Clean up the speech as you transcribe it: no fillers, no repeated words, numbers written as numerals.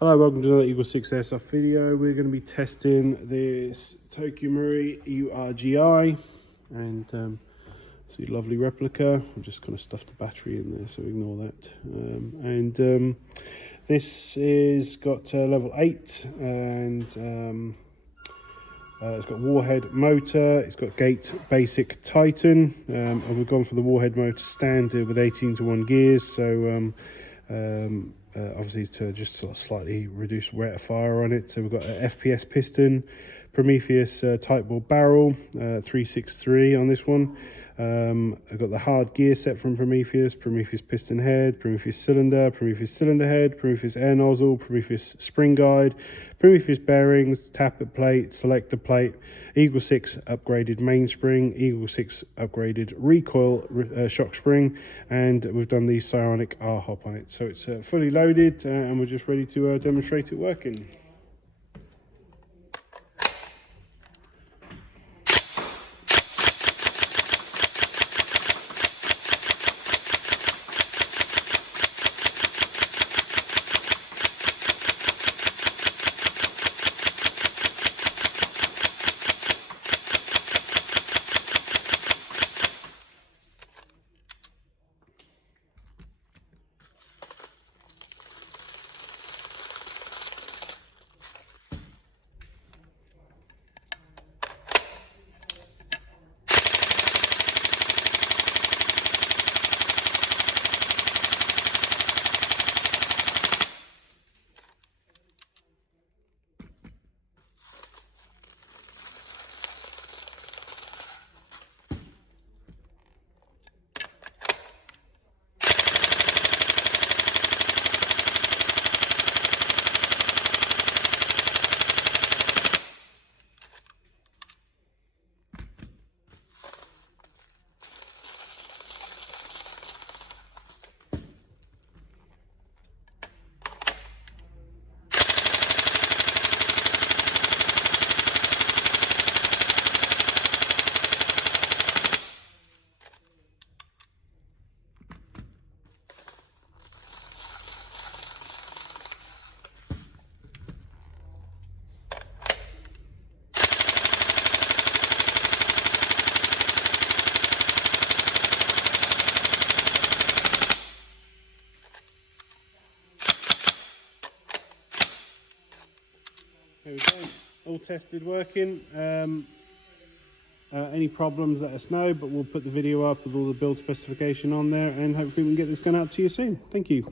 Hello, welcome to another EagleSix Airsoft video. We're going to be testing this Tokyo URGi and it's a lovely replica. I've just kind of stuffed the battery in there, so ignore that. This is got level 8 and it's got Warhead motor, it's got gate basic Titan, and we've gone for the Warhead motor standard with 18:1 gears, so obviously to just sort of slightly reduce rate of fire on it. So we've got an FPS Piston, Prometheus Tightbore barrel, 363 on this one. I've got the hard gear set from Prometheus Piston head, Prometheus Cylinder head, Prometheus Air Nozzle, Prometheus spring guide, Prometheus bearings, Tappet plate, Selector plate, EagleSix upgraded mainspring, EagleSix upgraded recoil shock spring, and we've done the Psionic R Hop on it. So it's fully loaded and we're just ready to demonstrate it working. There we go, all tested, working. Any problems, let us know, but we'll put the video up with all the build specification on there, and hopefully we can get this gun out to you soon. Thank you.